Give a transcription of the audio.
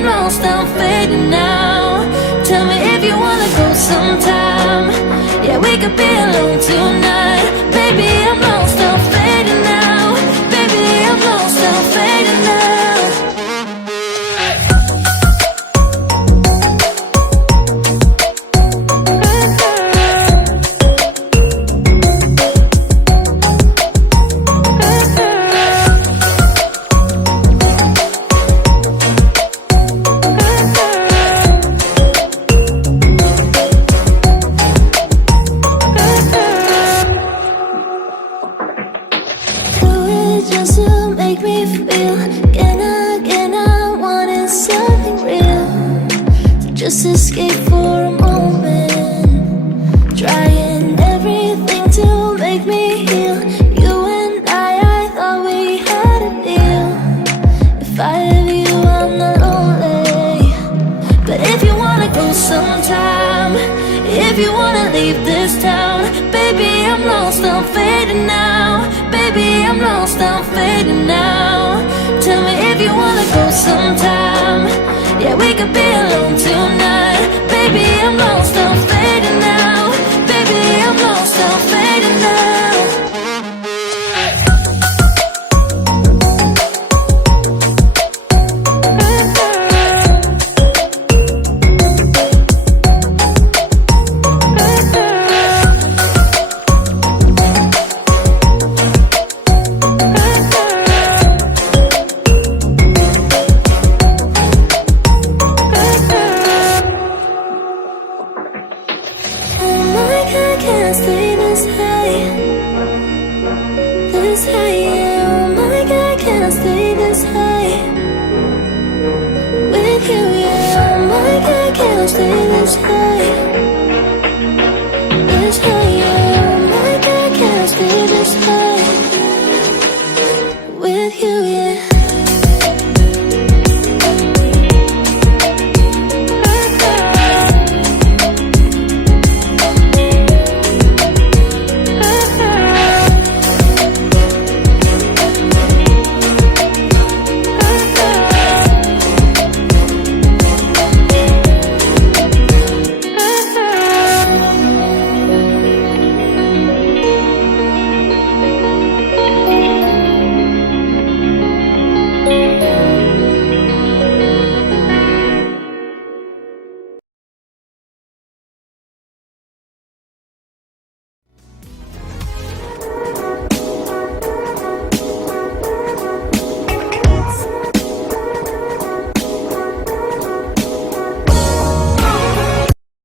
I'm lost, I'm fading now. Tell me if you wanna go sometime. Yeah, we could be alone tonight. Baby, I'm lost, I'm fading now. Baby, I'm lost, I'm fading now. Just to make me feel again, I wanted something real to just escape for a moment, trying everything to make me heal. You and I thought we had a deal. If I have you, I'm not lonely. But if you wanna go sometime, if you wanna leave this town, baby, I'm lost, I'm fading now. Baby, I'm lost, I'm fading now. Tell me if you wanna go sometime.